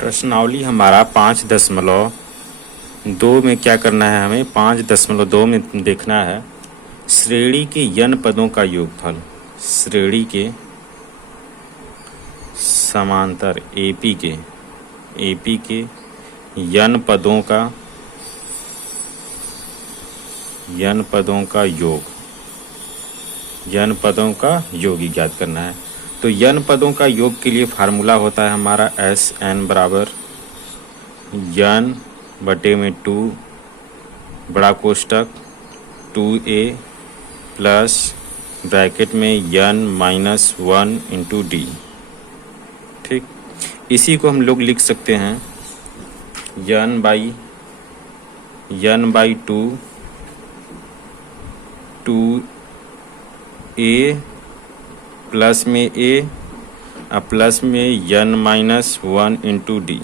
प्रश्नावली हमारा 5.2 में क्या करना है, हमें 5.2 में देखना है श्रेणी के n पदों का योगफल। श्रेणी के समांतर AP के n पदों का योग ज्ञात करना है। तो n पदों का योग के लिए फार्मूला होता है हमारा Sn बराबर n/2 बड़ा कोष्टक 2a प्लस ब्रैकेट में n-1 इंटू d। ठीक, इसी को हम लोग लिख सकते हैं n/2 2a प्लस में a और प्लस में n-1 इंटू d।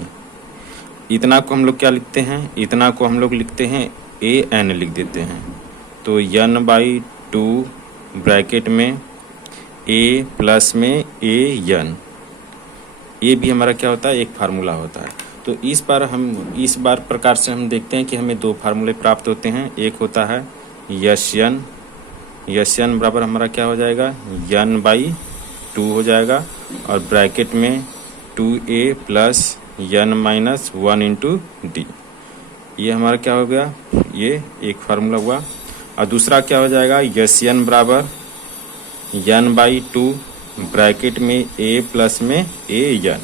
इतना को हम लोग क्या लिखते हैं, इतना को हम लोग लिखते हैं an लिख देते हैं। तो n/2 ब्रैकेट में a प्लस में an, ये भी हमारा क्या होता है, एक फार्मूला होता है। तो इस बार प्रकार से हम देखते हैं कि हमें दो फार्मूले प्राप्त होते हैं। एक होता है Sn बराबर हमारा क्या हो जाएगा, n/2 हो जाएगा और ब्रैकेट में 2a plus n-1 into d। ये हमारा क्या हो गया, ये एक फार्मूला हुआ। और दूसरा क्या हो जाएगा, Sn बराबर n/2 ब्रैकेट में a प्लस में an।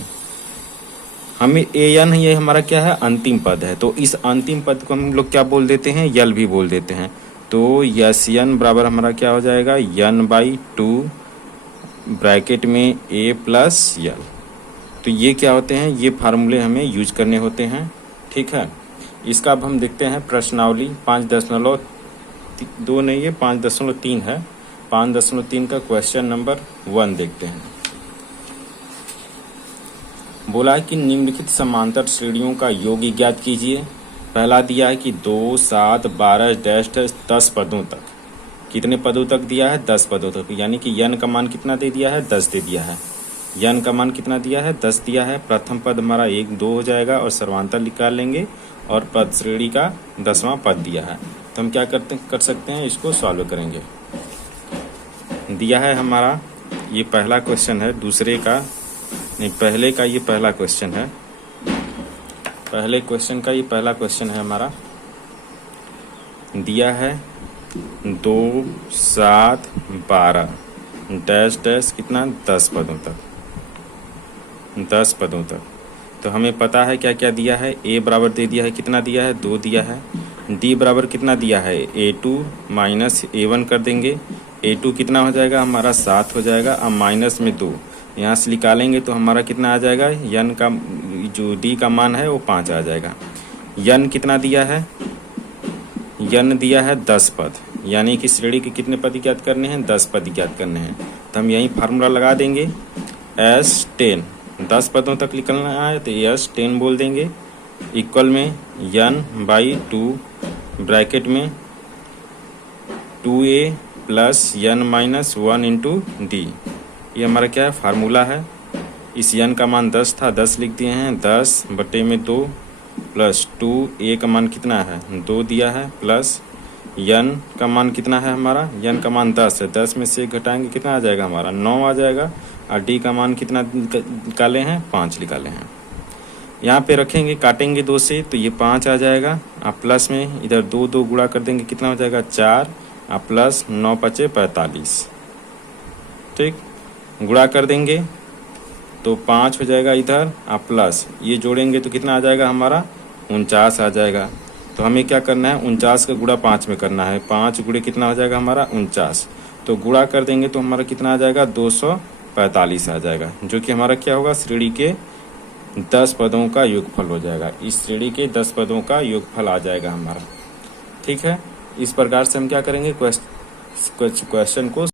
हमें an ये हमारा क्या है, अंतिम पद है। तो इस अंतिम पद को हम लोग क्या बोल देते हैं, यल भी बोल देते हैं। तो Sn बराबर हमारा क्या हो जाएगा, n/2 ब्रैकेट में a प्लस यल। तो ये क्या होते हैं, ये फार्मूले हमें यूज करने होते हैं। ठीक है, इसका अब हम देखते हैं प्रश्नावली 5.2 नहीं है 5.3 है। 5.3 का क्वेश्चन नंबर 1 देखते हैं। बोला है कि निम्नलिखित समांतर श्रेणियों का योग ज्ञात कीजिए। पहला दिया है कि 2, 7, 12 10 पदों तक। कितने पदों तक दिया है, 10 पदों तक। यानी कि n का मान कितना दे दिया है, 10 दे दिया है। n का मान कितना दिया है, 10 दिया है। प्रथम पद हमारा 1, 2 हो जाएगा और सर्वांतर निकाल लेंगे और पद श्रेणी का 10वां पद दिया है। तो हम क्या कर सकते हैं, इसको सॉल्व करेंगे। दिया है हमारा ये पहला क्वेश्चन है, दूसरे का नहीं, पहले का ये पहला क्वेश्चन है। पहले क्वेश्चन का ये पहला क्वेश्चन है हमारा। दिया है 2, 7, 12 डैश कितना, 10 पदों तक। 10 पदों तक। तो हमें पता है क्या क्या दिया है। a बराबर दे दिया है, कितना दिया है, 2 दिया है। d बराबर कितना दिया है, a2 माइनस a1 कर देंगे। a2 कितना हो जाएगा हमारा, 7 हो जाएगा। अब माइनस में 2 यहाँ से निकालेंगे तो हमारा कितना आ जाएगा, n का जो d का मान है वो 5 आ जाएगा। n कितना दिया है, n दिया है 10 पद। यानी कि श्रेणी के कितने पद ज्ञात करने हैं, 10 पद ज्ञात करने हैं। तो हम यही फार्मूला लगा देंगे S10। 10 पदों तक निकलना है तो S10 बोल देंगे। इक्वल में n/2 ब्रैकेट में 2a plus n-1 into d। ये हमारा क्या है, फार्मूला है। इस n का मान 10 था, 10 लिख दिए हैं। 10/2 प्लस 2a का मान कितना है, 2 दिया है, प्लस n का मान कितना है हमारा, n का मान 10 है। 10 में से घटाएंगे कितना आ जाएगा हमारा, 9 आ जाएगा। और d का मान कितना निकाले हैं, 5 निकाले हैं। यहाँ पे रखेंगे, काटेंगे 2 से तो ये 5 आ जाएगा। आप प्लस में इधर 2 गुणा कर देंगे, कितना हो जाएगा, 4 और प्लस 9 × 5 = 45। ठीक, गुणा कर देंगे तो 5 हो जाएगा इधर, आप प्लस ये जोड़ेंगे तो कितना आ जाएगा हमारा, 49 आ जाएगा। तो हमें क्या करना है, 49 का गुणा 5 में करना है। 5 गुणे कितना हो जाएगा हमारा, 49। तो गुणा कर देंगे तो हमारा कितना आ जाएगा, 245 आ जाएगा। जो कि हमारा क्या होगा, श्रेणी के 10 पदों का योगफल हो जाएगा। इस श्रेणी के 10 पदों का योगफल आ जाएगा हमारा। ठीक है, इस प्रकार से हम क्या करेंगे, क्वेश्चन को।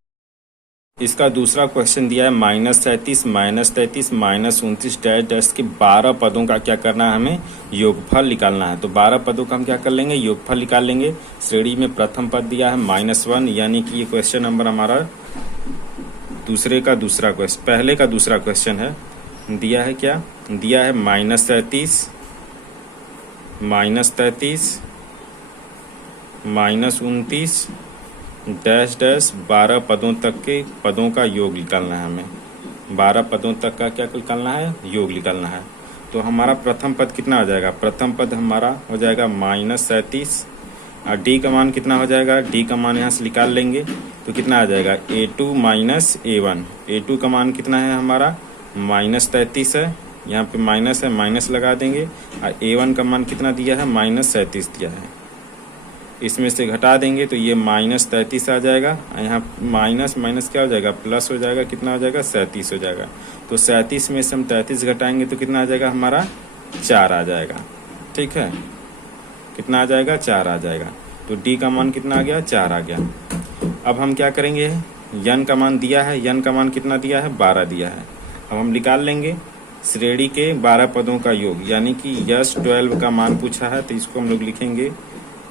इसका दूसरा क्वेश्चन दिया है -33 -29 डैश के 12 पदों का क्या करना है, हमें योगफल निकालना है। तो 12 पदों का हम क्या कर लेंगे, योगफल निकाल लेंगे। श्रेणी में प्रथम पद दिया है -1, यानी कि ये क्वेश्चन नंबर हमारा पहले का दूसरा क्वेश्चन है। दिया है क्या, दिया है -33, -29 डैश डैश 12 पदों तक के पदों का योग निकालना है हमें। 12 पदों तक का क्या निकालना है, योग निकालना है। तो हमारा प्रथम पद कितना हो जाएगा, प्रथम पद हमारा हो जाएगा -37 और डी का मान कितना हो जाएगा, डी का मान यहाँ से निकाल लेंगे तो कितना आ जाएगा A2 माइनस A1। A2 का मान कितना है हमारा -33 है, यहाँ पे माइनस है, माइनस लगा देंगे और A1 का मान कितना दिया है -37 दिया है, इसमें से घटा देंगे तो ये -33 आ जाएगा। यहाँ माइनस माइनस क्या हो जाएगा, प्लस हो जाएगा, कितना हो जाएगा 37 हो जाएगा। तो 37 में से हम 33 घटाएंगे तो कितना आ जाएगा हमारा 4 आ जाएगा। ठीक है, कितना आ जाएगा 4 आ जाएगा। तो डी का मान कितना आ गया 4 आ गया। अब हम क्या करेंगे, यन का मान दिया है, यन का मान कितना दिया है 12 दिया है। अब हम निकाल लेंगे श्रेणी के 12 पदों का योग, यानी कि यस 12 का मान पूछा है तो इसको हम लोग लिखेंगे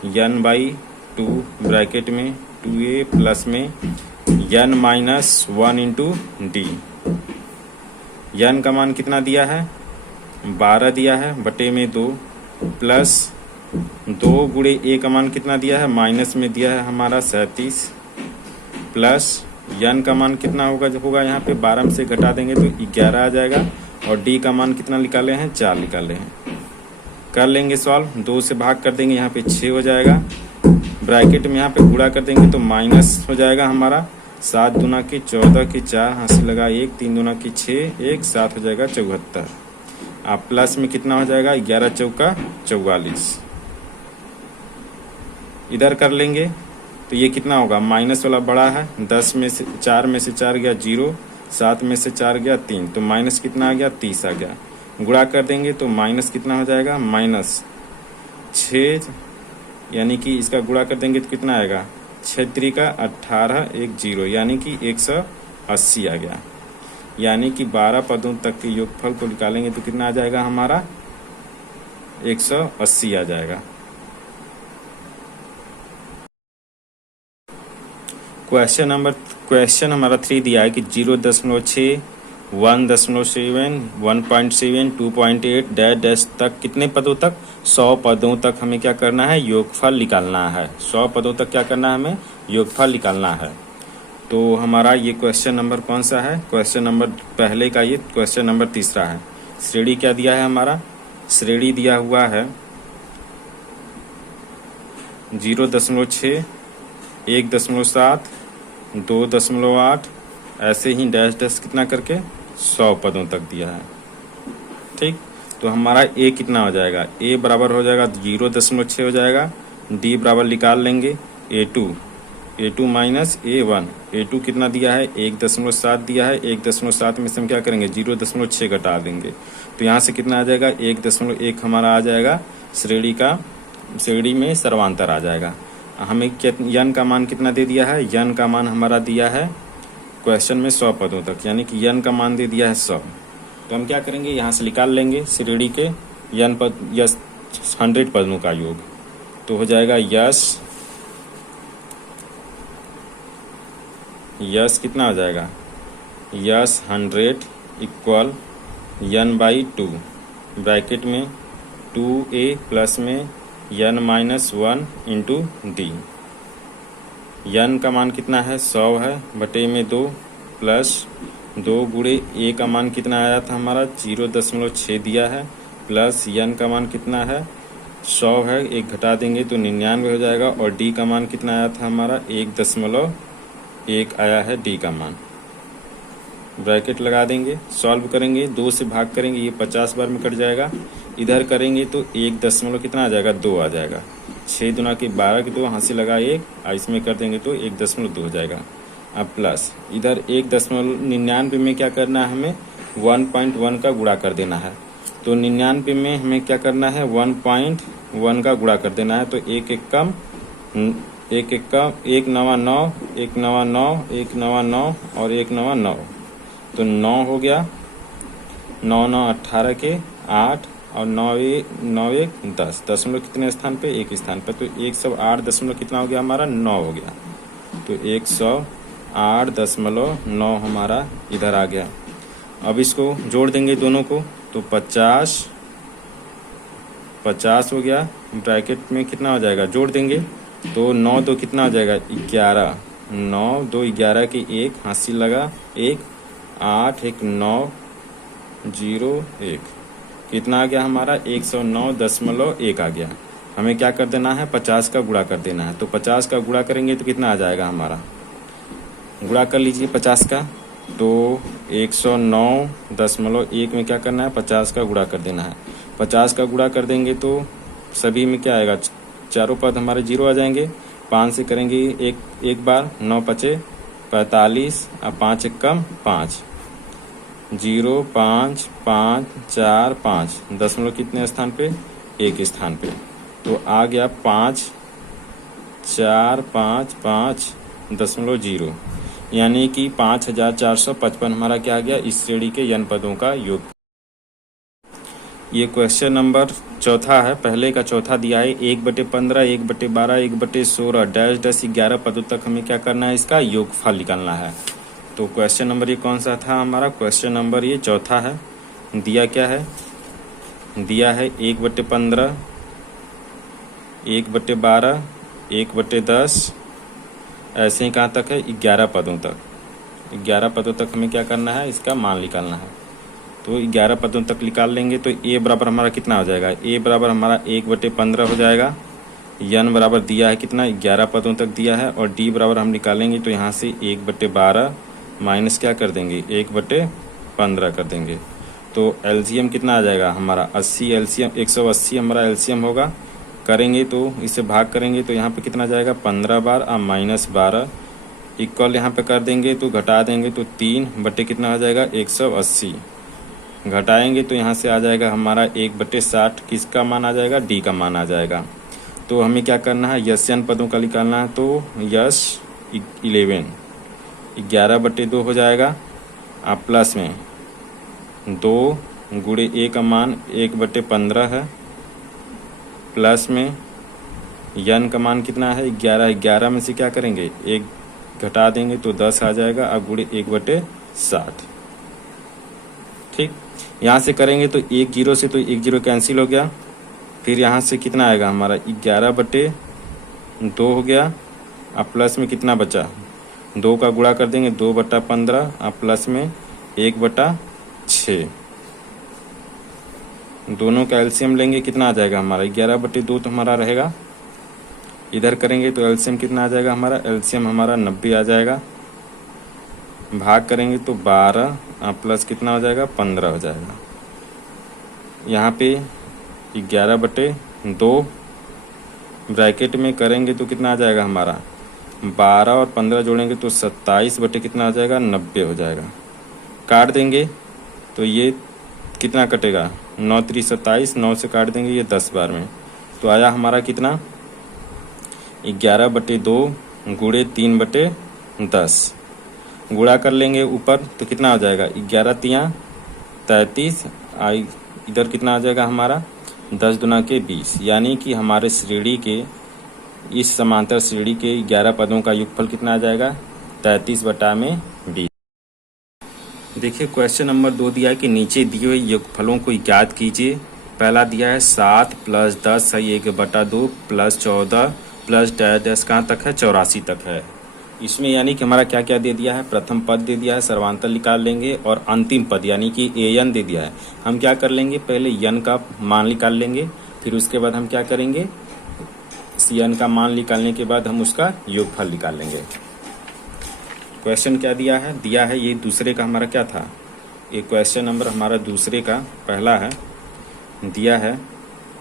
n/2 ब्रैकेट में 2a प्लस में n-1 इंटू डी। यन का मान कितना दिया है 12 दिया है, बटे में 2 प्लस 2 गुणे ए का मान कितना दिया है, माइनस में दिया है हमारा 37 प्लस यन का मान कितना होगा यहाँ पे 12 में से घटा देंगे तो 11 आ जाएगा। और डी का मान कितना निकाले हैं 4 निकाले हैं। कर लेंगे सॉल्व, 2 से भाग कर देंगे, यहाँ पे 6 हो जाएगा। ब्रैकेट में यहाँ पे गुणा कर देंगे तो माइनस हो जाएगा हमारा 7 दूना की 14 की 4 हाथ लगा 1, 3 दूना की 6, 1 7 हो जाएगा 74। आप प्लस में कितना हो जाएगा 11 चौका 44। इधर कर लेंगे तो ये कितना होगा, माइनस वाला बड़ा है, 10 में से 4 में से 4 गया 0, 7 में से 4 गया 3, तो माइनस कितना आ गया 30 आ गया। गुणा कर देंगे तो माइनस कितना हो जाएगा -6, यानी कि इसका गुणा कर देंगे तो कितना आएगा 6 3 का 18 1 0, यानी कि 180 आ गया। यानी कि 12 पदों तक के योगफल को निकालेंगे तो कितना आ जाएगा हमारा 180 आ जाएगा। क्वेश्चन हमारा 3 दिया है कि 0.6 1.7 1.7 2.8 डैश डैश तक कितने पदों तक 100 पदों तक हमें क्या करना है, योगफल निकालना है। 100 पदों तक क्या करना है, हमें योगफल निकालना है। तो हमारा ये क्वेश्चन नंबर कौन सा है, क्वेश्चन नंबर पहले का, ये क्वेश्चन नंबर तीसरा है। श्रेणी क्या दिया है हमारा, श्रेणी दिया हुआ है 0.6 1.7 2.8 ऐसे ही डैश डैश कितना करके 100 पदों तक दिया है। ठीक, तो हमारा ए कितना हो जाएगा, ए बराबर हो जाएगा 0.6 हो जाएगा, डी बराबर निकाल लेंगे A2 माइनस A1। A2 कितना दिया है 1.7 दिया है, 1.7 में से हम क्या करेंगे 0.6 घटा देंगे तो यहाँ से कितना आ जाएगा 1.1 हमारा आ जाएगा, श्रेणी में सर्वांतर आ जाएगा। हमें यन का मान कितना दे दिया है, यन का मान हमारा दिया है क्वेश्चन में 100 पदों तक, यानी कि यन का मान दे दिया है 100। तो हम क्या करेंगे यहाँ से निकाल लेंगे श्रेणी के यन पद 100 पदों का योग, तो हो जाएगा यस कितना हो जाएगा, यस 100 इक्वल n/2 ब्रैकेट में 2a प्लस में n-1 इंटू डी। यन का मान कितना है 100 है, बटे में 2 प्लस 2 गुणे ए का मान कितना आया था हमारा 0.6 दिया है, प्लस यन का मान कितना है 100 है, 1 घटा देंगे तो 99 हो जाएगा। और डी का मान कितना आया था हमारा 1.1 आया है डी का मान। ब्रैकेट लगा देंगे, सॉल्व करेंगे, 2 से भाग करेंगे, ये 50 बार में कट जाएगा। इधर करेंगे तो 1 कितना आ जाएगा 2 आ जाएगा, 6 दूना की 12 की 2 हाथ लगा 1 और इसमें कर देंगे तो 1.2 हो जाएगा। अब प्लस इधर 1.99 में क्या करना है, हमें 1.1 का गुणा कर देना है। तो 99 में हमें क्या करना है 1.1 का गुणा कर देना है। तो 1 1 कम 1 1 कम 1 9 9 1 9 9 1 9 9 और 1 9 9, तो 9 हो गया, 9 9 18 के 8 और 9 1 10, दशमलव कितने स्थान पे, एक स्थान पे, तो 108 दशमलव कितना हो गया हमारा 9 हो गया। तो 108.9 हमारा इधर आ गया। अब इसको जोड़ देंगे दोनों को, तो 50 50 हो गया, ब्रैकेट में कितना हो जाएगा जोड़ देंगे तो 9 2 कितना हो जाएगा 11, 9 2 11 की 1 हासिल लगा 1 8 1 9 0 1 कितना आ गया हमारा 109.1 आ गया। हमें क्या कर देना है 50 का गुणा कर देना है, तो 50 का गुणा करेंगे तो कितना आ जाएगा हमारा, गुणा कर लीजिए 50 का, तो 109.1 में क्या करना है 50 का गुणा कर देना है। 50 का गुणा कर देंगे तो सभी में क्या आएगा, चारों पद हमारे 0 आ जाएंगे। 5 से करेंगे एक बार, 9 पचे 45, अब 5 एक कम 5, 0 5 5 4 5 दशमलव कितने स्थान पे, एक स्थान पे, तो आ गया 5 4 5 5 दशमलव 0, यानी कि 5455 हमारा क्या आ गया इस श्रेणी के n पदों का योग। ये क्वेश्चन नंबर चौथा है, पहले का चौथा दिया है 1/15 1/12 1/16 डैश डैश 11 पदों तक हमें क्या करना है इसका योगफल निकालना है। तो क्वेश्चन नंबर ये कौन सा था हमारा, क्वेश्चन नंबर ये चौथा है। दिया क्या है, दिया है 1/15 1/12 1/10 ऐसे ही कहाँ तक है 11 पदों तक, 11 पदों तक हमें क्या करना है इसका मान निकालना है। तो 11 पदों तक निकाल लेंगे तो a बराबर हमारा कितना हो जाएगा, a बराबर हमारा 1/15 हो जाएगा, n बराबर दिया है कितना 11 पदों तक दिया है, और d बराबर हम निकालेंगे तो यहाँ से 1/12 माइनस क्या कर देंगे 1/15 कर देंगे, तो एलसीएम कितना आ जाएगा हमारा 80, एलसीएम 180 हमारा एलसीएम होगा। करेंगे तो इसे भाग करेंगे तो यहाँ पे कितना जाएगा 15 बार और -12 इक्वल यहाँ पे कर देंगे तो घटा देंगे तो 3 बटे कितना आ जाएगा 180, घटाएंगे तो यहाँ से आ जाएगा हमारा 1/60, किसका मान आ जाएगा डी का मान आ जाएगा। तो हमें क्या करना है यस n पदों का निकालना है, तो यस 11/2 हो जाएगा, आप प्लस में 2 गुणे a का मान 1/15 है, प्लस में n का मान कितना है 11, 11 में से क्या करेंगे 1 घटा देंगे तो 10 आ जाएगा, अब गुणे 1/60। ठीक, यहाँ से करेंगे तो 1 0 से तो 1 0 कैंसिल हो गया, फिर यहाँ से कितना आएगा हमारा 11/2 हो गया, अब प्लस में कितना बचा 2 का गुणा कर देंगे 2/15, अब प्लस में 1/6, दोनों का एलसीएम लेंगे कितना आ जाएगा हमारा 11/2 तो हमारा रहेगा, इधर करेंगे तो एलसीएम कितना आ जाएगा हमारा, एलसीएम हमारा 90 आ जाएगा, भाग करेंगे तो 12 प्लस कितना हो जाएगा 15 हो जाएगा। यहाँ पे 11/2 ब्रैकेट में करेंगे तो कितना आ जाएगा हमारा 12 और 15 जोड़ेंगे तो 27 बटे कितना आ जाएगा 90 हो जाएगा। काट देंगे तो ये कितना कटेगा 9 3 27, 9 से काट देंगे ये 10 बार में, तो आया हमारा कितना 11/2 गुणे 3/10, गुणा कर लेंगे ऊपर तो कितना हो जाएगा 11 3 33, इधर कितना आ जाएगा हमारा 10 दूना के 20, यानी कि हमारे श्रेणी के इस समांतर श्रेणी के 11 पदों का योगफल कितना आ जाएगा 33/20। देखिए क्वेश्चन नंबर 2 दिया है कि नीचे दिए हुए योगफलों को ज्ञात कीजिए। पहला दिया है 7 + 10 है 1/2 + 14 प्लस डैश कहाँ तक है 84 तक है। इसमें यानी कि हमारा क्या क्या दे दिया है, प्रथम पद दे दिया है, सर्वांतर निकाल लेंगे, और अंतिम पद यानी कि an दे दिया है। हम क्या कर लेंगे पहले n का मान निकाल लेंगे, फिर उसके बाद हम क्या करेंगे n का मान निकालने के बाद हम उसका योगफल निकाल लेंगे। क्वेश्चन क्या दिया है, दिया है ये दूसरे का हमारा क्या था, ये क्वेश्चन नंबर हमारा दूसरे का पहला है, दिया है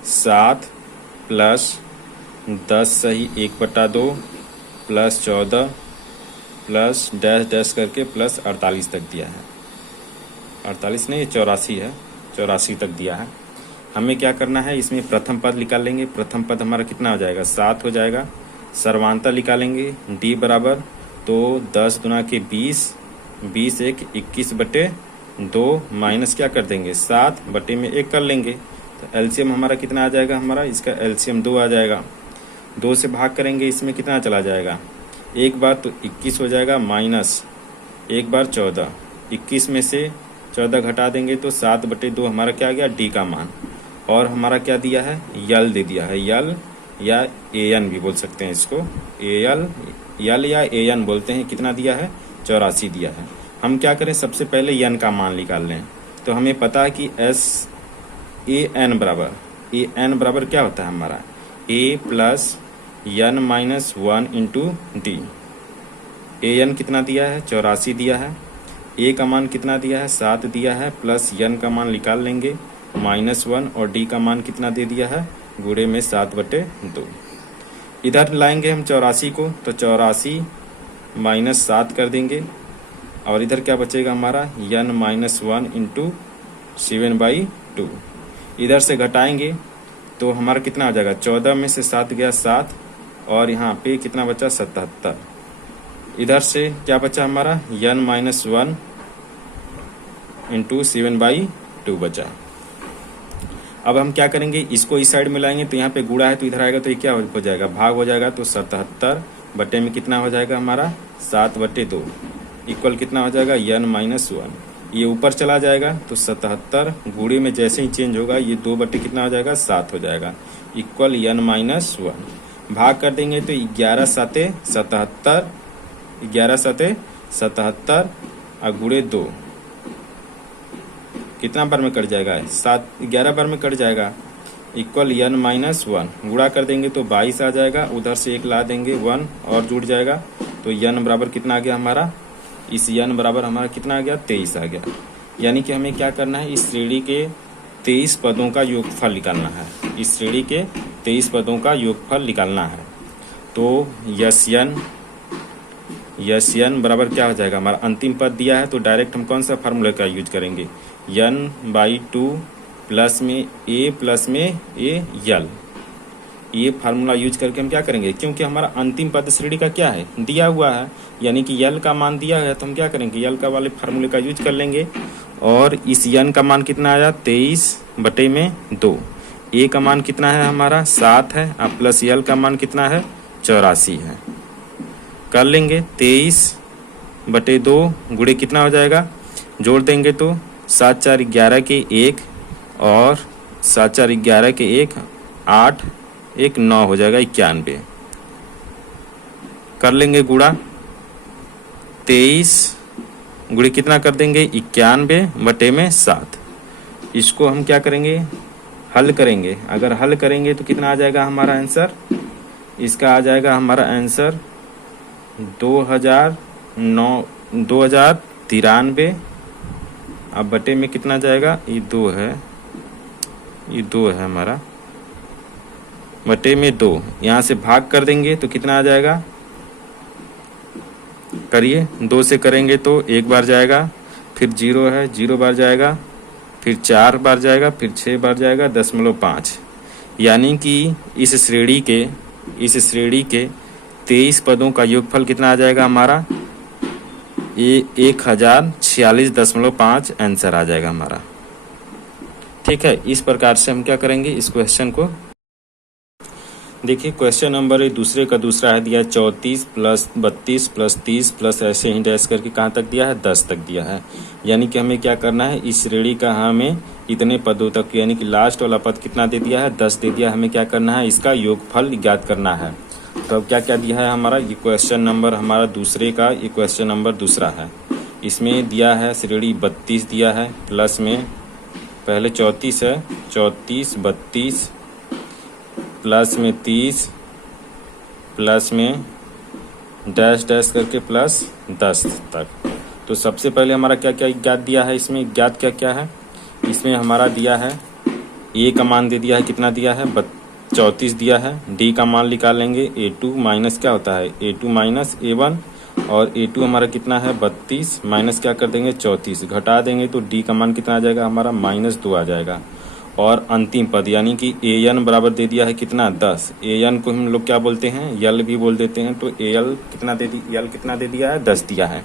7 + 10 सही 1/2 + 14 प्लस डैश डैश करके प्लस 48 तक दिया है, 48 नहीं 84 है, 84 तक दिया है। हमें क्या करना है इसमें प्रथम पद निकाल लेंगे, प्रथम पद हमारा कितना हो जाएगा 7 हो जाएगा, सर्वांतर निकालेंगे d बराबर तो 10 दूना के 20, 20 1 21/2 माइनस क्या कर देंगे 7 बटे में 1 कर लेंगे, तो एलसीएम हमारा कितना आ जाएगा हमारा, इसका एलसीएम 2 आ जाएगा, 2 से भाग करेंगे इसमें कितना चला जाएगा, एक बार तो 21 हो जाएगा, माइनस एक बार 14, 21 में से 14 घटा देंगे तो 7/2 हमारा क्या आ गया, डी का मान। और हमारा क्या दिया है, यल दे दिया है, यल या एन भी बोल सकते हैं इसको, यल या एन बोलते हैं। कितना दिया है, 84 दिया है। हम क्या करें, सबसे पहले एन का मान निकाल लें। तो हमें पता है कि ए एन बराबर क्या होता है हमारा, ए plus n minus 1 into d. A n कितना दिया है, 84 दिया है। ए का मान कितना दिया है, 7 दिया है, प्लस एन का मान निकाल लेंगे -1, और डी का मान कितना दे दिया है, गुणे में 7/2। इधर लाएंगे हम 84 को, तो 84 माइनस 7 कर देंगे, और इधर क्या बचेगा हमारा, n-1 इंटू 7/2। इधर से घटाएंगे तो हमारा कितना आ जाएगा, 14 में से 7 गया 7, और यहाँ पे कितना बचा, 77। इधर से क्या बचा हमारा, n-1 इंटू 7/2 बचा। अब हम क्या करेंगे, इसको इस साइड में लाएंगे तो यहाँ पे गुणा है तो इधर आएगा तो ये क्या हो जाएगा, भाग हो जाएगा। तो 77 बटे में कितना हो जाएगा हमारा, 7/2 इक्वल कितना हो जाएगा, n-1। ये ऊपर चला जाएगा तो 77 गुणे में जैसे ही चेंज होगा ये 2 बटे कितना हो जाएगा, 7 हो जाएगा, इक्वल n-1। भाग कर देंगे तो 11 सते 77 और गुणे 2 कितना बार में कट जाएगा, 11 बार में कट जाएगा, इक्वल n-1। गुणा कर देंगे तो 22 आ जाएगा, उधर से 1 ला देंगे 1 और जुड़ जाएगा, तो n बराबर कितना आ गया हमारा, इस n बराबर हमारा कितना आ गया, 23 आ गया। यानी कि हमें क्या करना है, इस श्रेणी के 23 पदों का योगफल निकालना है। इस श्रेणी के 23 पदों का योगफल निकालना है। तो यस n बराबर क्या हो जाएगा, हमारा अंतिम पद दिया है तो डायरेक्ट हम कौन सा फार्मूला का यूज करेंगे, n/2 प्लस में ए यल, ये फार्मूला यूज करके हम क्या करेंगे, क्योंकि हमारा अंतिम पद श्रेणी का क्या है, दिया हुआ है, यानी कि यल का मान दिया है, तो हम क्या करेंगे, यल का वाले फार्मूले का यूज कर लेंगे। और इस n का मान कितना आया, 23/2। ए का मान कितना है हमारा, 7 है, अब प्लस यल का मान कितना है, 84 है। कर लेंगे 23/2 गुणे कितना हो जाएगा, जोड़ देंगे तो 7 4 11 के 1 और 7 4 11 के 1 8 1 9 हो जाएगा 91। कर लेंगे गुणा, 23 गुणे कितना कर देंगे, 91/7। इसको हम क्या करेंगे, हल करेंगे। अगर हल करेंगे तो कितना आ जाएगा हमारा आंसर, इसका आ जाएगा हमारा आंसर 2093। अब बटे में कितना जाएगा, ये 2 है हमारा, बटे में 2, यहाँ से भाग कर देंगे तो कितना आ जाएगा, करिए 2 से करेंगे तो 1 बार जाएगा, फिर 0 है 0 बार जाएगा, फिर 4 बार जाएगा, फिर 6 बार जाएगा, 0.5। यानी कि इस श्रेणी के 23 पदों का योगफल कितना आ जाएगा हमारा, 1046.5 आंसर आ जाएगा हमारा। ठीक है, इस प्रकार से हम क्या करेंगे, इस क्वेश्चन को देखिए। क्वेश्चन नंबर दूसरे का दूसरा है दिया 34 प्लस 32 प्लस 30 प्लस ऐसे ही डैश करके कहाँ तक दिया है, 10 तक दिया है। यानी कि हमें क्या करना है, इस श्रेणी का हमें इतने पदों तक, यानी कि लास्ट वाला पद कितना दे दिया है, 10 दे दिया। हमें क्या करना है, इसका योगफल ज्ञात करना है। तो अब क्या क्या दिया है हमारा, ये क्वेश्चन नंबर हमारा दूसरे का, ये क्वेश्चन नंबर दूसरा है। इसमें दिया है श्रेणी 32 दिया है, प्लस में पहले 34 है, 34 32 प्लस में 30 प्लस में डैश डैश करके प्लस 10 तक। तो सबसे पहले हमारा क्या क्या ज्ञात दिया है, इसमें ज्ञात क्या क्या है, इसमें हमारा दिया है ए का मान दे दिया है, कितना दिया है, 34 दिया है। डी का मान निकालेंगे, A2 माइनस क्या होता है, A2 माइनस A1, और A2 हमारा कितना है 32 माइनस क्या कर देंगे 34, घटा देंगे तो डी का मान कितना आ जाएगा हमारा -2 आ जाएगा। और अंतिम पद यानी कि AN बराबर दे दिया है कितना 10। AN को हम लोग क्या बोलते हैं, यल भी बोल देते हैं। तो यल कितना दे दिया है 10 दिया है।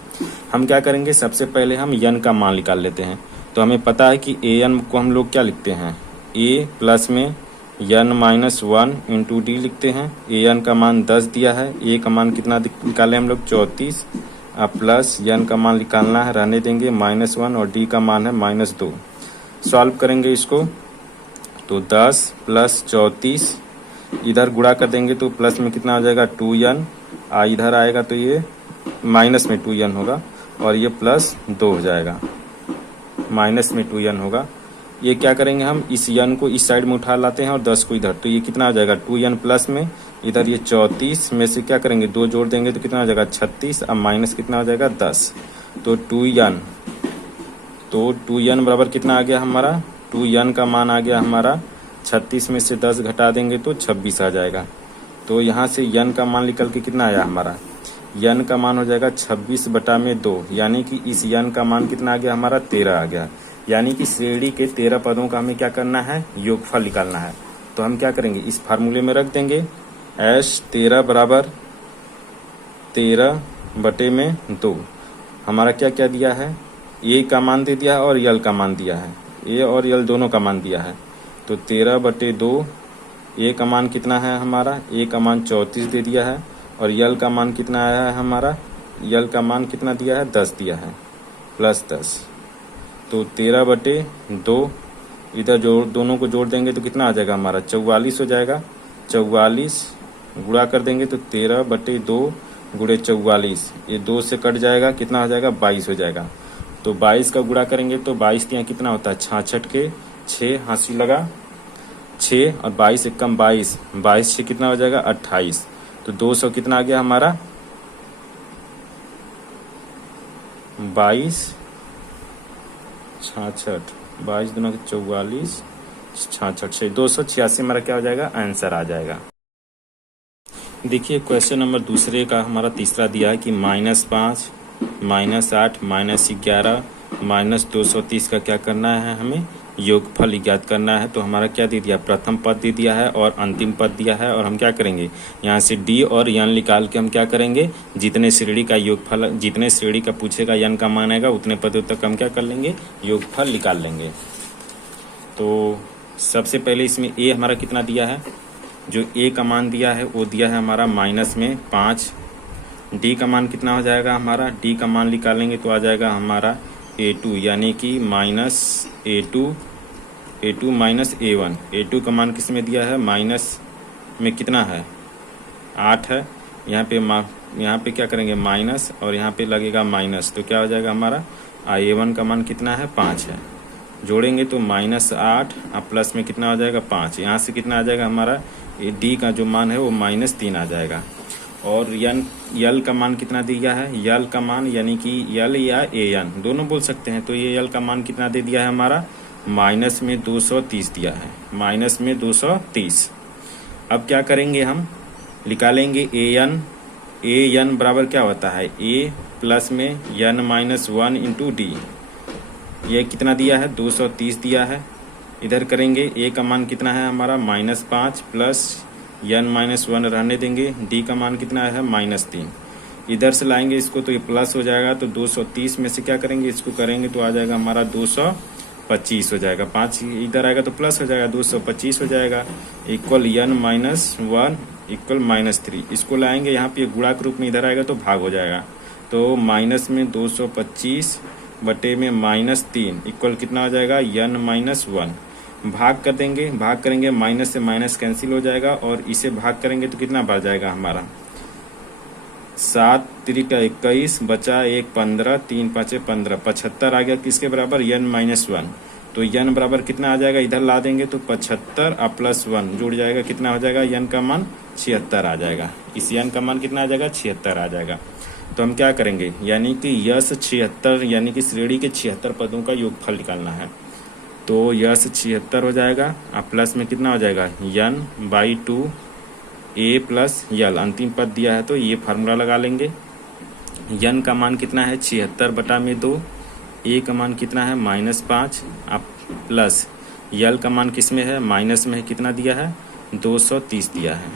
हम क्या करेंगे, सबसे पहले हम n का मान निकाल लेते हैं। तो हमें पता है कि AN को हम लोग क्या लिखते हैं, A प्लस में n-1 इंटू डी लिखते हैं। AN का मान 10 दिया है, A का मान कितना निकाले हम लोग 34 अब प्लस n का मान निकालना है, रहने देंगे -1 और d का मान है -2। सॉल्व करेंगे इसको तो 10 प्लस 34 इधर गुणा कर देंगे तो प्लस में कितना हो जाएगा 2n, इधर आएगा तो ये माइनस में 2n होगा और ये प्लस 2 हो जाएगा, माइनस में 2n होगा। ये क्या करेंगे हम इस n को इस साइड में उठा लाते हैं और 10 को इधर, तो ये कितना हो जाएगा 2n प्लस में इधर ये 34 में से क्या करेंगे 2 जोड़ देंगे तो कितना हो जाएगा 36, अब माइनस कितना हो जाएगा 10, तो 2n बराबर कितना आ गया हमारा 2n का मान आ गया हमारा 36 में से 10 घटा देंगे तो 26 आ जाएगा। तो यहाँ से n का मान निकल के कितना आया हमारा n का मान हो जाएगा 26/2, यानी कि इस n का मान कितना आ गया हमारा 13 आ गया। यानी कि श्रेणी के 13 पदों का हमें क्या करना है योगफल निकालना है। तो हम क्या करेंगे इस फार्मूले में रख देंगे S13 बराबर 13/2। हमारा क्या क्या दिया है a का मान दे दिया है और l का मान दिया है, a और l दोनों का मान दिया है। तो 13/2 a का मान कितना है हमारा a का मान 34 दे दिया है और l का मान कितना आया है हमारा l का मान कितना दिया है 10 दिया है प्लस 10। तो 13/2 इधर जोड़ दोनों को जोड़ देंगे तो कितना आ जाएगा हमारा 44 हो जाएगा। 44 गुणा कर देंगे तो 13/2 गुणे 44, ये 2 से कट जाएगा कितना हो जाएगा 22 हो जाएगा। तो 22 का गुणा करेंगे तो 22 यहाँ कितना होता है 66 के 6 हासिल लगा 6 और 22 एकम 22, 22 से कितना हो जाएगा 28। तो 200 कितना आ गया हमारा 22 66, 22 दूना 44 66 से 286 हमारा क्या हो जाएगा आंसर आ जाएगा। देखिए क्वेश्चन नंबर दूसरे का हमारा तीसरा दिया है कि -5 -8 -11 -230 का क्या करना है हमें योगफल ज्ञात करना है। तो हमारा क्या दे दिया प्रथम पद दे दिया है और अंतिम पद दिया है और हम क्या करेंगे यहाँ से d और n निकाल के हम क्या करेंगे जितने श्रेणी का योगफल जितने श्रेणी का पूछेगा n का मान आएगा उतने पदों तक हम क्या कर लेंगे योगफल निकाल लेंगे। तो सबसे पहले इसमें a हमारा कितना दिया है जो a का मान दिया है वो दिया है हमारा -5। d का मान कितना हो जाएगा हमारा d का मान निकालेंगे तो आ जाएगा हमारा a2 यानी कि -a2 माइनस a1। a2 का मान किस में दिया है माइनस में कितना है 8 है, यहाँ पे क्या करेंगे माइनस और यहाँ पे लगेगा माइनस, तो क्या हो जाएगा हमारा a1 का मान कितना है 5 है। जोड़ेंगे तो -8 और प्लस में कितना हो जाएगा 5, यहाँ से कितना आ जाएगा हमारा d का जो मान है वो -3 आ जाएगा। और यल का मान कितना दिया है यल का मान यानी कि यल या an दोनों बोल सकते हैं। तो ये यल का मान कितना दे दिया है हमारा -230 दिया है, -230। अब क्या करेंगे हम निकालेंगे an बराबर क्या होता है a प्लस में n-1 इंटू डी। ये कितना दिया है 230 दिया है। इधर करेंगे a का मान कितना है हमारा -5 प्लस n-1 रहने देंगे, d का मान कितना है -3। इधर से लाएंगे इसको तो ये प्लस हो जाएगा, तो 230 में से क्या करेंगे इसको करेंगे तो आ जाएगा हमारा 225 हो जाएगा। 5 इधर आएगा तो प्लस हो जाएगा 225 हो जाएगा इक्वल n-1 इक्वल -3। इसको लाएंगे यहाँ पे गुणा के रूप में, इधर आएगा तो भाग हो जाएगा। तो माइनस में 225 बटे में -3 इक्वल कितना हो जाएगा n-1। भाग कर देंगे, भाग करेंगे माइनस से माइनस कैंसिल हो जाएगा और इसे भाग करेंगे तो कितना बढ़ जाएगा हमारा 7 3 21 बचा 1 15 3 5 15 75 आ गया किसके बराबर n-1। तो n बराबर कितना आ जाएगा इधर ला देंगे तो 75 और +1 जुड़ जाएगा कितना हो जाएगा n का मान 76 आ जाएगा। इस n का मान कितना आ जाएगा 76 आ जाएगा। तो हम क्या करेंगे यानी कि यश 76 यानी कि श्रेणी के 76 पदों का योगफल निकालना है। तो यश 76 हो जाएगा और प्लस में कितना हो जाएगा n/2 a प्लस यल अंतिम पद दिया है तो ये फार्मूला लगा लेंगे। n का मान कितना है 76/2, a का मान कितना है -5 प्लस यल का मान किस में है माइनस में है, कितना दिया है 230 दिया है।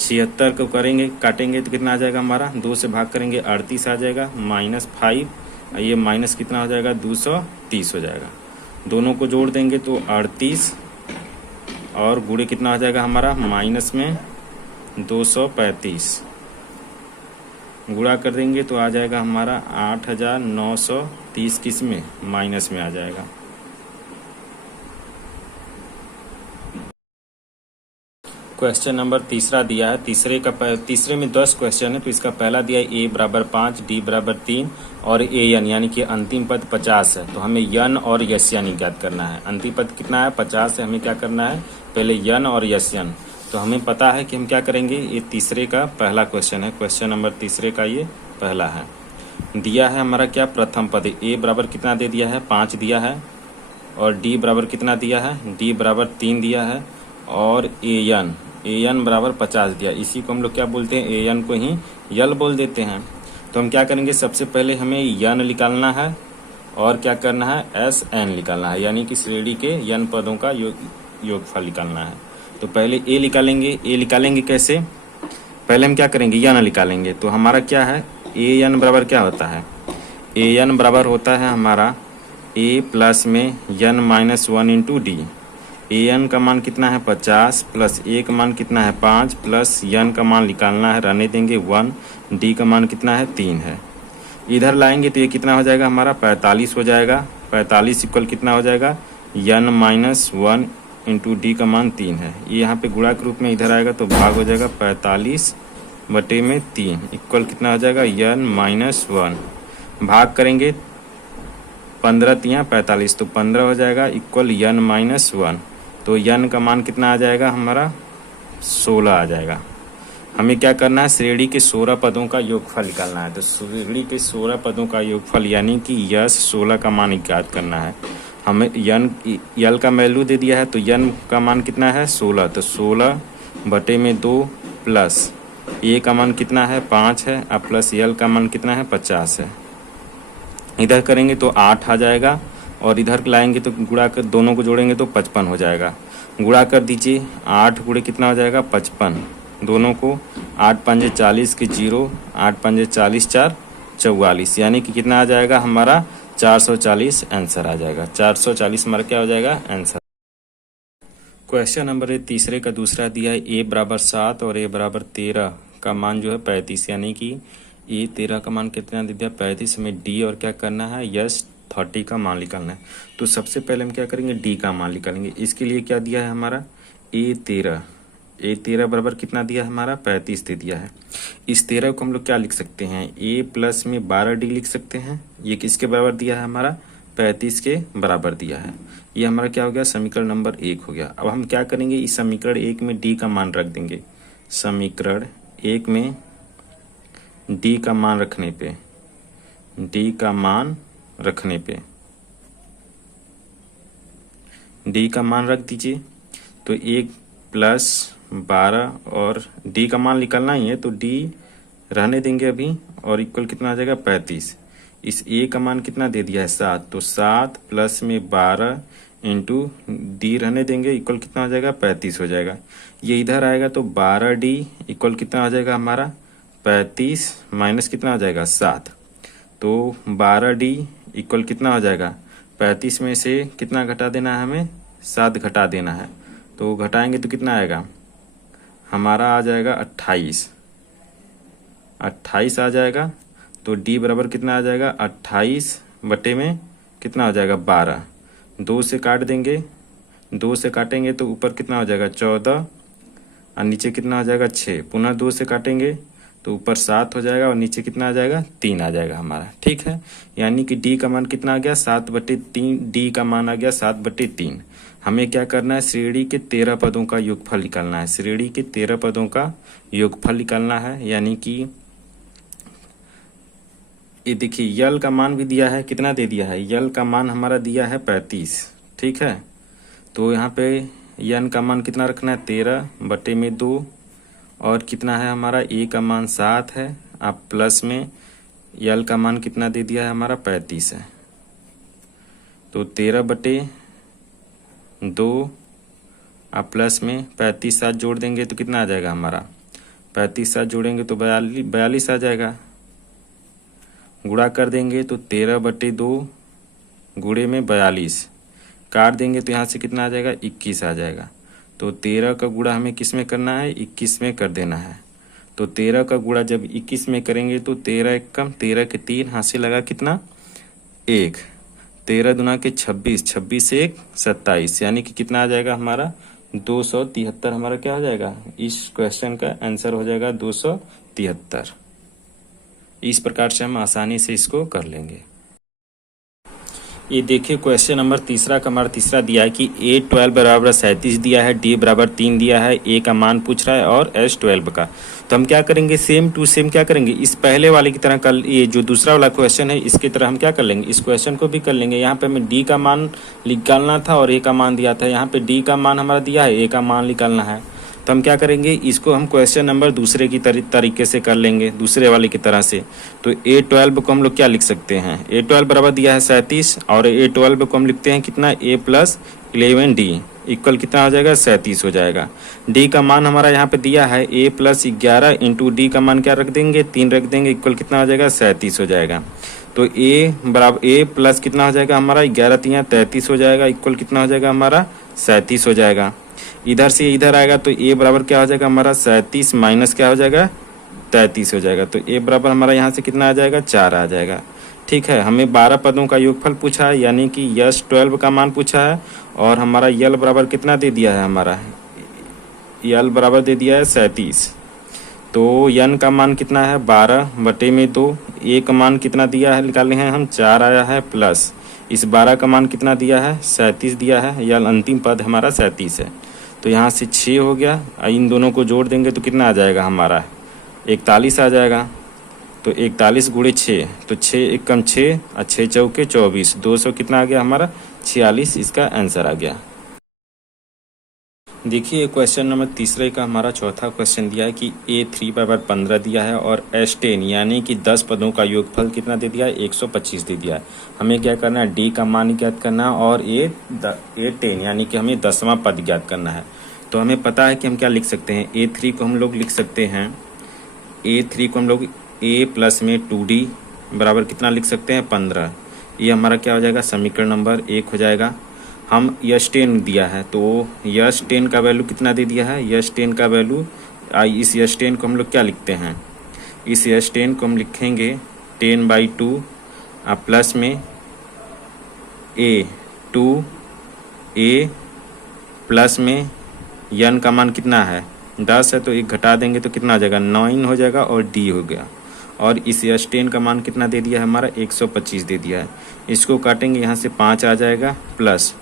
76 को करेंगे काटेंगे तो कितना आ जाएगा हमारा 2 से भाग करेंगे 38 आ जाएगा -5, ये माइनस कितना हो जाएगा 230 हो जाएगा। दोनों को जोड़ देंगे तो 38 और गुणे कितना हो जाएगा हमारा माइनस में 235। गुणा कर देंगे तो आ जाएगा हमारा 8,930 किस में माइनस में आ जाएगा। क्वेश्चन नंबर तीसरा दिया है। तीसरे में 10 क्वेश्चन है, तो इसका पहला दिया है a बराबर 5, d बराबर 3 और an यानी कि अंतिम पद 50 है। तो हमें यन और यस्यन ज्ञात करना है। अंतिम पद कितना है 50 है, हमें क्या करना है पहले यन और यस्यन। तो हमें पता है कि हम क्या करेंगे, ये तीसरे का पहला क्वेश्चन है, क्वेश्चन नंबर तीसरे का ये पहला है। दिया है हमारा क्या प्रथम पद a बराबर कितना दे दिया है 5 दिया है, और d बराबर कितना दिया है d बराबर 3 दिया है, और an बराबर 50 दिया। इसी को हम लोग क्या बोलते हैं, an को ही यल बोल देते हैं। तो हम क्या करेंगे, सबसे पहले हमें यन निकालना है और क्या करना है एन निकालना है, यानी कि श्रेणी के यन पदों का योगफल निकालना है। तो पहले ए निकालेंगे कैसे, पहले हम क्या करेंगे यन निकालेंगे। तो हमारा क्या है एन बराबर क्या होता है, एन बराबर होता है हमारा ए प्लस में N minus 1 into D. N का मान कितना है 50 प्लस ए का मान कितना है 5 प्लस यन का मान निकालना है, रहने देंगे 1, डी का मान कितना है 3 है। इधर लाएंगे तो ये कितना हो जाएगा हमारा 45 हो जाएगा। 45 इक्वल कितना हो जाएगा यन माइनस 1 इंटू डी का मान 3 है। ये यहाँ पे गुणा के रूप में इधर आएगा तो भाग हो जाएगा 45 बटे में 3 इक्वल कितना हो जाएगा यन माइनस 1। भाग करेंगे 15 तियाँ 45 तो 15 हो जाएगा इक्वल यन माइनस 1। तो यन का मान कितना आ जाएगा हमारा 16 आ जाएगा। हमें क्या करना है श्रेणी के 16 पदों का योगफल निकालना है। तो श्रेणी के 16 पदों का योगफल यानी कि यस 16 का मान ज्ञात करना है। हमें यल का वैल्यू दे दिया है तो यन का मान कितना है 16, तो 16 बटे में 2 प्लस ए का मान कितना है 5 है, अब प्लस यल का मान कितना है 50 है। इधर करेंगे तो 8 आ जाएगा और इधर लाएंगे तो गुणा कर दोनों को जोड़ेंगे तो 55 हो जाएगा। गुणा कर दीजिए 8 गुणे कितना हो जाएगा 55, दोनों को 8 पंजे 40 के 0, 8 पंजे 40 4 44 यानी कि कितना आ जाएगा हमारा 440 आंसर आ जाएगा। 440 हमारा क्या हो जाएगा आंसर। क्वेश्चन नंबर तीसरे का दूसरा दिया है ए बराबर 7 और ए बराबर 13 का मान जो है 35, यानी कि ए 13 का मान कितना दे दिया 35, हमें डी और क्या करना है यस 30 का मान निकालना है। तो सबसे पहले हम क्या करेंगे डी का मान निकालेंगे। इसके लिए क्या दिया है हमारा ए 13 बराबर कितना दिया है हमारा 35 दे दिया है। इस 13 को हम लोग क्या लिख सकते हैं ए प्लस में 12 डी लिख सकते हैं। ये किसके बराबर दिया है हमारा 35 के बराबर दिया है। ये हमारा क्या हो गया समीकरण नंबर 1 हो गया। अब हम क्या करेंगे इस समीकरण 1 में डी का मान रख देंगे। समीकरण 1 में डी का मान रखने पे डी का मान रख दीजिए। तो 1 प्लस 12 और डी का मान निकालना ही है तो डी रहने देंगे अभी और इक्वल कितना आ जाएगा 35। इस ए का मान कितना दे दिया है 7, तो 7 प्लस में 12 इंटू डी रहने देंगे इक्वल कितना हो जाएगा 35 हो जाएगा। ये इधर आएगा तो 12 डी इक्वल कितना हो जाएगा हमारा 35 माइनस कितना हो जाएगा 7, तो 12 डी इक्वल कितना हो जाएगा 35 में से कितना घटा देना है हमें 7 घटा देना है। तो घटाएंगे तो कितना आएगा हमारा आ जाएगा 28 आ जाएगा। तो डी बराबर कितना आ जाएगा 28 बटे में कितना हो जाएगा 12, 2 से काट देंगे, 2 से काटेंगे तो ऊपर कितना हो जाएगा 14 और नीचे कितना हो जाएगा 6, पुनः 2 से काटेंगे तो ऊपर 7 हो जाएगा और नीचे कितना आ जाएगा 3 आ जाएगा हमारा। ठीक है, यानी कि डी का मान कितना आ गया 7/3, डी का मान आ गया 7/3। हमें क्या करना है श्रेणी के 13 पदों का योगफल निकालना है। श्रेणी के 13 पदों का योगफल निकालना है, यानी कि ये देखिए यल का मान भी दिया है, कितना दे दिया है यल का मान हमारा दिया है 35। ठीक है, तो यहाँ पे यन का मान कितना रखना है 13/2 और कितना है हमारा ए का मान 7 है, अब प्लस में यल का मान कितना दे दिया है हमारा 35 है। तो 13/2 अब प्लस में 35 साथ जोड़ देंगे तो कितना आ जाएगा हमारा 35 साथ जोड़ेंगे तो 42 आ जाएगा। गुणा कर देंगे तो 13/2 गुणे में 42 काट देंगे तो यहाँ से कितना आ जाएगा 21 आ जाएगा। तो 13 का गुणा हमें किस में करना है 21 में कर देना है। तो 13 का गुणा जब 21 में करेंगे तो 13 एक कम 13 के 3 हाथ से लगा कितना 1, 13 दूना के 26, 26 से 1 27, यानी कि कितना आ जाएगा हमारा 273 हमारा क्या हो जाएगा, इस क्वेश्चन का आंसर हो जाएगा 273। इस प्रकार से हम आसानी से इसको कर लेंगे। ये देखिए क्वेश्चन नंबर तीसरा का हमारा तीसरा दिया है कि A12 बराबर 37 दिया है, D बराबर 3 दिया है, A का मान पूछ रहा है और S12 का। तो हम क्या करेंगे, सेम टू सेम क्या करेंगे, इस पहले वाले की तरह कल ये जो दूसरा वाला क्वेश्चन है इसकी तरह हम क्या कर लेंगे, इस क्वेश्चन को भी कर लेंगे। यहाँ पे हमें D का मान निकालना था और A का मान दिया था, यहाँ पे D का मान हमारा दिया है, A का मान निकालना है। तो हम क्या करेंगे, इसको हम क्वेश्चन नंबर दूसरे की तरीके से कर लेंगे, दूसरे वाले की तरह से। तो A12 को हम लोग क्या लिख सकते हैं, A12 बराबर दिया है 37 और A12 को हम लिखते हैं कितना A प्लस 11D इक्वल कितना हो जाएगा 37 हो जाएगा। D का मान हमारा यहाँ पे दिया है A प्लस 11 इंटू D का मान क्या रख देंगे 3 रख देंगे इक्वल कितना हो जाएगा 37 हो जाएगा। तो A बराबर A प्लस कितना हो जाएगा हमारा 11 3 33 हो जाएगा इक्वल कितना हो जाएगा हमारा 37 हो जाएगा। इधर से इधर आएगा तो A बराबर क्या हो जाएगा हमारा 37 माइनस क्या हो जाएगा 33 हो जाएगा। तो A बराबर हमारा यहाँ से कितना आ जाएगा 4 आ जाएगा। ठीक है, हमें 12 पदों का योगफल पूछा है, यानी कि S12 का मान पूछा है और हमारा यल बराबर कितना दे दिया है, हमारा यल बराबर दे दिया है 37। तो यन का मान कितना है 12/2, A का मान कितना दिया है निकाले हैं हम 4 आया है, प्लस इस 12 का मान कितना दिया है 37 दिया है, यल अंतिम पद हमारा 37 है। तो यहाँ से 6 हो गया, इन दोनों को जोड़ देंगे तो कितना आ जाएगा हमारा 41 आ जाएगा। तो 41 गुणे 6, तो 6 एक कम 6 और 6 चौके 24, 200 कितना आ गया हमारा 46, इसका आंसर आ गया। देखिए क्वेश्चन नंबर तीसरे का हमारा चौथा क्वेश्चन दिया है कि A3 बराबर 15 दिया है और S10 यानी कि 10 पदों का योगफल कितना दे दिया है 125 दे दिया है। हमें क्या करना है, D का मान ज्ञात करना है और A10 यानी कि हमें 10वां पद ज्ञात करना है। तो हमें पता है कि हम क्या लिख सकते हैं, A3 को हम लोग लिख सकते हैं, A3 को हम लोग A प्लस में 2D बराबर कितना लिख सकते हैं 15। ये हमारा क्या हो जाएगा समीकरण नंबर 1 हो जाएगा। हम S10 दिया है तो S10 का वैल्यू कितना दे दिया है, S10 का वैल्यू इस S10 को हम लोग क्या लिखते हैं, इस S10 को हम लिखेंगे 10/2 प्लस में A प्लस में यन का मान कितना है 10 है, तो एक घटा देंगे तो कितना आ जाएगा 9 हो जाएगा और D हो गया। और इस S10 का मान कितना दे दिया है हमारा 125 दे दिया है। इसको काटेंगे यहाँ से 5 आ जाएगा प्लस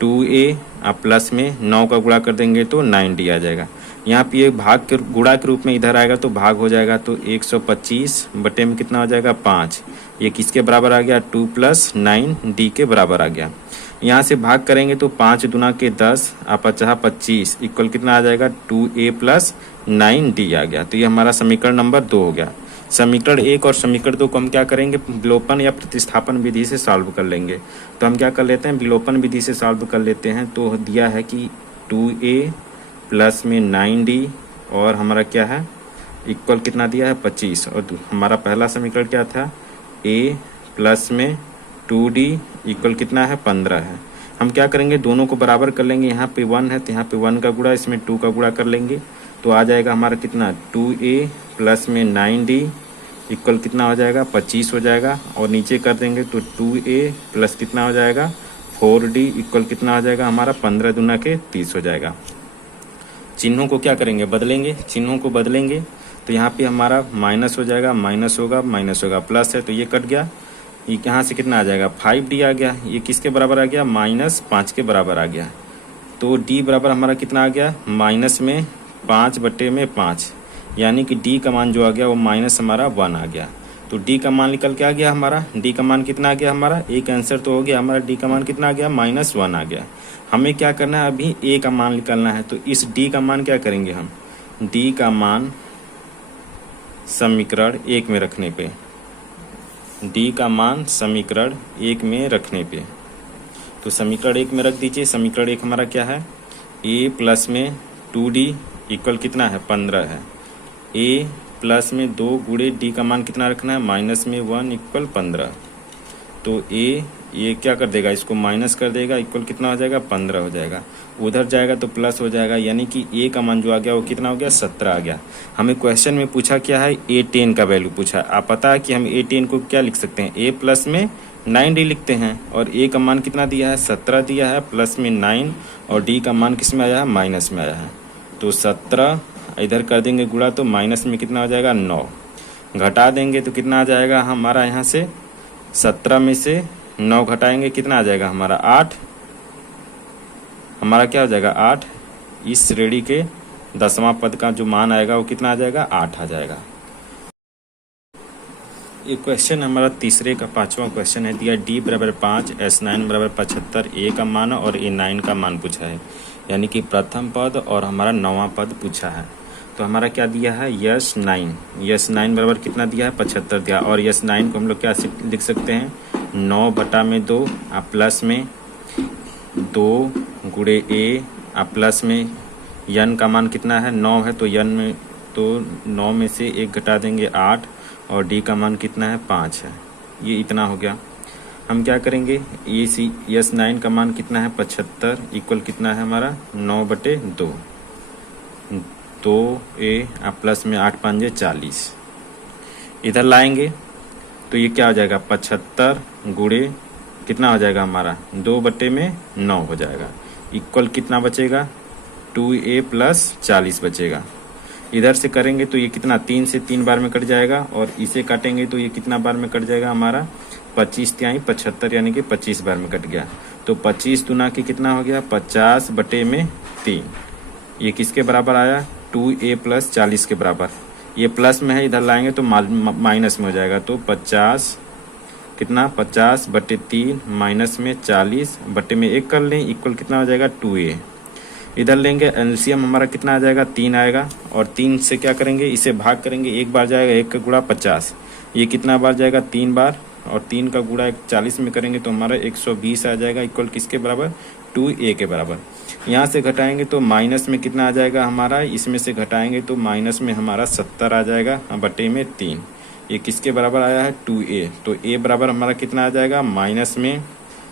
2A प्लस में 9 का गुणा कर देंगे तो 9D आ जाएगा। यहाँ पे भाग के गुणा के रूप में इधर आएगा तो भाग हो जाएगा, तो 125 बटे में कितना हो जाएगा 5, ये किसके बराबर आ गया 2 + 9D के बराबर आ गया। यहाँ से भाग करेंगे तो 5 दूना के 10 50 25 इक्वल कितना आ जाएगा 2A + 9D आ गया। तो ये हमारा समीकरण नंबर 2 हो गया। समीकरण 1 और समीकरण 2 को हम क्या करेंगे, विलोपन या प्रतिस्थापन विधि से सॉल्व कर लेंगे। तो हम क्या कर लेते हैं, विलोपन विधि से सॉल्व कर लेते हैं। तो दिया है कि 2A प्लस में 9D और हमारा क्या है इक्वल कितना दिया है 25, और हमारा पहला समीकरण क्या था A प्लस में 2D इक्वल कितना है 15 है। हम क्या करेंगे, दोनों को बराबर कर लेंगे। यहाँ पे 1 है तो यहाँ पे 1 का गुणा, इसमें 2 का गुणा कर लेंगे तो आ जाएगा हमारा कितना 2A प्लस में 9D इक्वल कितना हो जाएगा 25 हो जाएगा। और नीचे कर देंगे तो 2A प्लस कितना हो जाएगा 4D इक्वल कितना हो जाएगा हमारा 15 दूना के 30 हो जाएगा। चिन्हों को क्या करेंगे, बदलेंगे, चिन्हों को बदलेंगे तो यहाँ पे हमारा माइनस हो जाएगा, माइनस होगा माइनस होगा, प्लस है तो ये कट गया, ये यहाँ से कितना आ जाएगा 5D आ गया। ये किसके बराबर आ गया -5 के बराबर आ गया। तो D बराबर हमारा कितना आ गया माइनस में 5/5, यानी कि D का मान जो आ गया वो माइनस हमारा 1 आ गया। तो D का मान निकल के आ गया हमारा, D का मान कितना आ गया हमारा, एक आंसर तो हो गया हमारा, D का मान कितना आ गया -1 आ गया। हमें क्या करना है, अभी A का मान निकालना है। तो इस D का मान क्या करेंगे हम, D का मान समीकरण 1 में रखने पे, D का मान समीकरण 1 में रखने पे, तो समीकरण 1 में रख दीजिए। समीकरण 1 हमारा क्या है, A प्लस में 2D इक्वल कितना है 15 है। A प्लस में 2 गुणे D का मान कितना रखना है, माइनस में 1 इक्वल 15। तो A ये क्या कर देगा, इसको माइनस कर देगा, इक्वल कितना हो जाएगा 15 हो जाएगा। उधर जाएगा तो प्लस हो जाएगा, यानी कि ए का मान जो आ गया वो कितना हो गया 17 आ गया। हमें क्वेश्चन में पूछा क्या है, A10 का वैल्यू पूछा। आप पता है कि हम A10 को क्या लिख सकते हैं, A प्लस में 9D लिखते हैं, और ए का मान कितना दिया है 17 दिया है, प्लस में 9, और डी का मान किस में आया है, माइनस में आया है। तो 17 इधर कर देंगे गुणा तो माइनस में कितना हो जाएगा 9, घटा देंगे तो कितना आ जाएगा हमारा, यहाँ से 17 में से 9 घटाएंगे कितना आ जाएगा हमारा 8, हमारा क्या हो जाएगा 8। इस श्रेणी के 10वां पद का जो मान आएगा वो कितना आ जाएगा 8 आ जाएगा। ये क्वेश्चन हमारा तीसरे का 5वां क्वेश्चन है। दिया D बराबर 5, S9 बराबर 75, ए का मान और A9 का मान पूछा है, यानी कि प्रथम पद और हमारा 9वां पद पूछा है। तो हमारा क्या दिया है, S9 बराबर कितना दिया है 75 दिया, और S9 को हम लोग क्या लिख सकते हैं 9 बटा में 2, आप प्लस में 2 गुणे ए, आप प्लस में n का मान कितना है 9 है, तो n में तो 9 में से 1 घटा देंगे 8, और d का मान कितना है 5 है। ये इतना हो गया। हम क्या करेंगे, S9 का मान कितना है 75, इक्वल कितना है हमारा 9 बटे 2, 2a आप प्लस में 8 5 40, इधर लाएंगे तो ये क्या हो जाएगा 75 गुणे कितना हो जाएगा हमारा 2 बटे में 9 हो जाएगा, इक्वल कितना बचेगा 2a प्लस 40 बचेगा। इधर से करेंगे तो ये कितना 3 से 3 बार में कट जाएगा, और इसे काटेंगे तो ये कितना बार में कट जाएगा हमारा 25 तिहाई 75, यानी कि 25 बार में कट गया। तो 25 दुना के कितना हो गया 50 बटे में 3, ये किसके बराबर आया 2a प्लस 40 के बराबर। ये प्लस में है, इधर लाएंगे तो माइनस में हो जाएगा, तो 50 कितना 50 बटे 3 माइनस में 40 बटे में 1 कर लें, इक्वल कितना हो जाएगा 2a। इधर लेंगे एलसीएम हमारा कितना आ जाएगा 3 आएगा, और 3 से क्या करेंगे इसे भाग करेंगे, एक बार जाएगा 1 का गुणा 50, ये कितना बार जाएगा 3 बार, और 3 का गुणा 40 में करेंगे तो हमारा 120 आ जाएगा, इक्वल किसके बराबर 2a के बराबर। यहाँ से घटाएंगे तो माइनस में कितना आ जाएगा हमारा, इसमें से घटाएंगे तो माइनस में हमारा 70 आ जाएगा बटे में 3, ये किसके बराबर आया है 2a। तो a बराबर हमारा कितना आ जाएगा माइनस में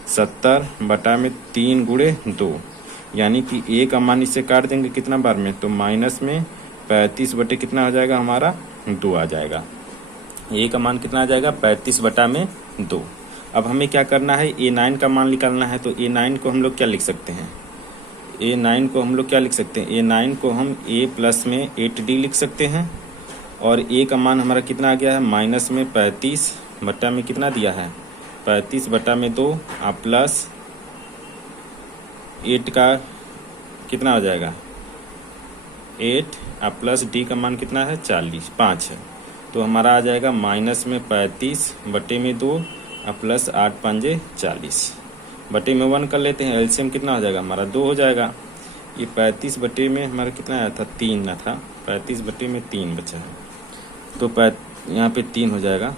70 बटा में 3 गुणे 2, यानी कि a का मान इससे काट देंगे कितना बार में, तो माइनस में 35 बटे कितना हो जाएगा हमारा 2 आ जाएगा। a का मान कितना आ जाएगा 35 बटा में 2। अब हमें क्या करना है A9 का मान निकालना है, तो A9 को हम लोग क्या लिख सकते हैं, A9 को हम लोग क्या लिख सकते हैं, A9 को हम a प्लस में 8d लिख सकते हैं, और a का मान हमारा कितना आ गया है माइनस में 35 बटा में कितना दिया है 35 बटा में 2, आप प्लस 8 का कितना हो जाएगा 8, आप प्लस d का मान कितना है 5 है, तो हमारा आ जाएगा माइनस में 35 बटे में 2, अब प्लस 8 5 40 बटे में 1 कर लेते हैं, एलसीएम कितना हो जाएगा हमारा 2 हो जाएगा। ये 35 बटे में हमारा कितना आया था 3 ना था, 35 बटे में 3 बचा है, तो यहाँ पे 3 हो जाएगा।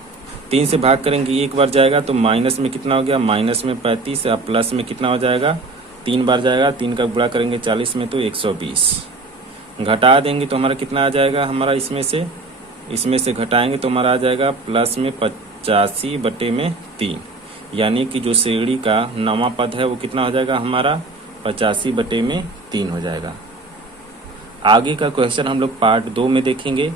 3 से भाग करेंगे एक बार जाएगा तो माइनस में कितना हो गया माइनस में 35, अब प्लस में कितना हो जाएगा 3 बार जाएगा, 3 का गुणा करेंगे 40 में तो 120, घटा देंगे तो हमारा कितना आ जाएगा हमारा इसमें से घटाएंगे तो हमारा आ जाएगा प्लस में 85 बटे में 3, यानी कि जो श्रेणी का 9वां पद है वो कितना हो जाएगा हमारा 85 बटे में 3 हो जाएगा। आगे का क्वेश्चन हम लोग पार्ट 2 में देखेंगे।